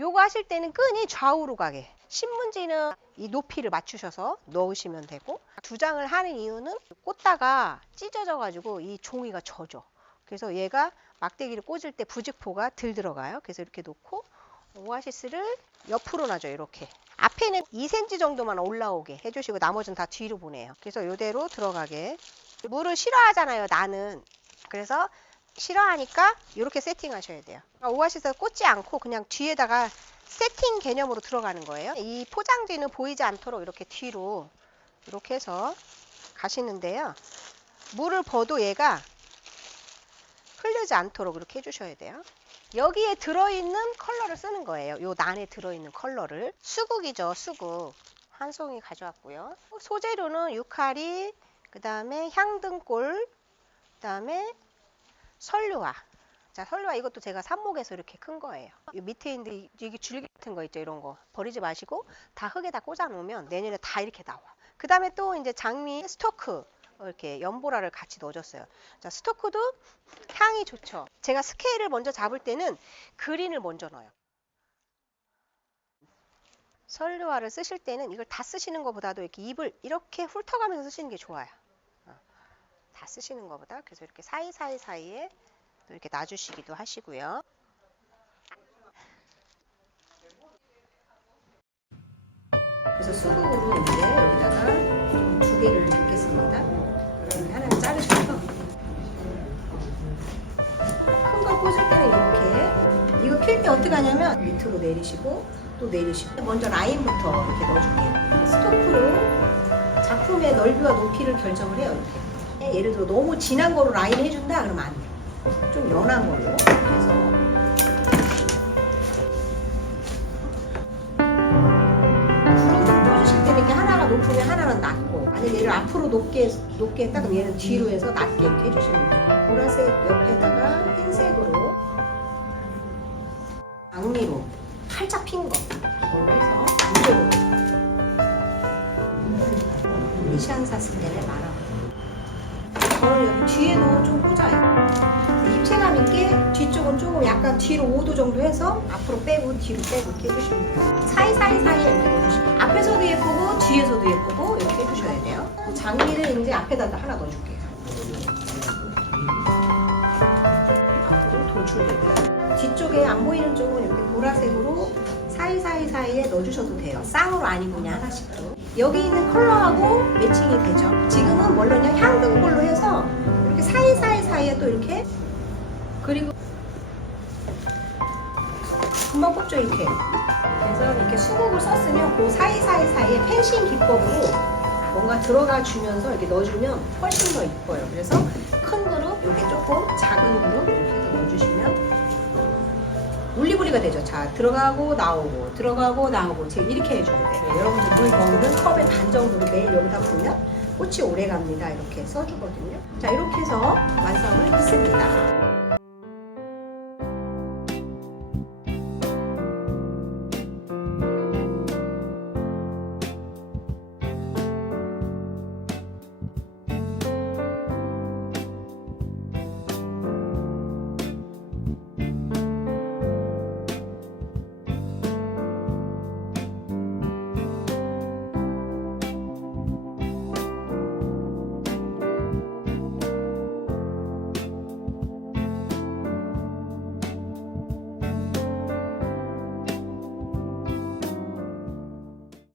요거 하실 때는 끈이 좌우로 가게, 신문지는 이 높이를 맞추셔서 넣으시면 되고, 두 장을 하는 이유는 꽂다가 찢어져 가지고 이 종이가 젖어. 그래서 얘가 막대기를 꽂을 때 부직포가 덜 들어가요. 그래서 이렇게 놓고 오아시스를 옆으로 놔줘. 이렇게 앞에는 2cm 정도만 올라오게 해주시고 나머지는 다 뒤로 보내요. 그래서 이대로 들어가게. 물을 싫어하잖아요, 나는. 그래서 싫어하니까 이렇게 세팅하셔야 돼요. 오아시스가 꽂지 않고 그냥 뒤에다가 세팅 개념으로 들어가는 거예요. 이 포장지는 보이지 않도록 이렇게 뒤로 이렇게 해서 가시는데요. 물을 버도 얘가 흐르지 않도록 이렇게 해주셔야 돼요. 여기에 들어있는 컬러를 쓰는 거예요. 요 난에 들어있는 컬러를. 수국이죠, 수국. 한 송이 가져왔고요. 소재료는 유카리, 그 다음에 향등골, 그 다음에 설류화. 자, 설류화 이것도 제가 삽목에서 이렇게 큰 거예요. 이 밑에 있는 이게 줄기 같은 거 있죠, 이런 거 버리지 마시고 다 흙에다 꽂아 놓으면 내년에 다 이렇게 나와. 그 다음에 또 이제 장미 스토크 이렇게 연보라를 같이 넣어줬어요. 자, 스토크도 향이 좋죠. 제가 스케일을 먼저 잡을 때는 그린을 먼저 넣어요. 설류화를 쓰실 때는 이걸 다 쓰시는 것보다도 이렇게 잎을 이렇게 훑어가면서 쓰시는 게 좋아요. 다 쓰시는 것보다. 그래서 이렇게 사이사이에 또 이렇게 놔주시기도 하시고요. 그래서 수국으로 이제 여기다가 두 개를 넣겠습니다. 하나를 자르셔서 큰 걸 꽂을 때는 이렇게, 이거 필 때 어떻게 하냐면 밑으로 내리시고 또 내리시고, 먼저 라인부터 이렇게 넣어줄게요. 스토크로 작품의 넓이와 높이를 결정을 해요. 이렇게. 예를 들어 너무 진한 거로 라인 해준다 그러면 안 돼. 좀 연한 걸로 해서 구름을 꽂으실 때는 이렇게 하나가 높으면 하나는 낮고, 만약 얘를 앞으로 높게 했다 그럼 얘는 뒤로 해서 낮게 이렇게 해주시면 돼요. 보라색 옆에다가 흰색으로 장미로 살짝 핀 거 이걸로 해서 안쪽으로 미시안사 스텐을 말아요. 저는 여기 뒤에도 좀 꽂아요. 입체감 있게 뒤쪽은 조금 약간 뒤로 5도 정도 해서 앞으로 빼고 뒤로 빼고 이렇게 해주시면 돼요. 사이사이에 이렇게 넣어주시면 앞에서도 예쁘고 뒤에서도 예쁘고 이렇게 해주셔야 돼요. 장미를 이제 앞에다 하나 넣어줄게요. 앞으로 돌출되고요. 뒤쪽에 안 보이는 쪽은 이렇게 보라색으로 사이사이에 넣어주셔도 돼요. 쌍으로 아니고 그냥 하나씩도. 여기 있는 컬러하고 매칭이 되죠. 지금은 뭘로 그냥 향등골로 해서 이렇게 사이사이에 또 이렇게, 그리고 금방 꽂죠 이렇게. 그래서 이렇게 수국을 썼으면 그 사이사이에 펜싱 기법으로 뭔가 들어가 주면서 이렇게 넣어주면 훨씬 더 이뻐요. 그래서 큰 그룹, 이렇게 조금 작은 그룹 이렇게 해서 넣어주시면 물리부리가 되죠. 자, 들어가고 나오고 들어가고 나오고 제가 이렇게 해줘야 돼요. 여러분들 물 먹는 컵의 반 정도로 매일 여기다 보면 꽃이 오래 갑니다. 이렇게 써주거든요. 자, 이렇게 해서 완성을 했습니다.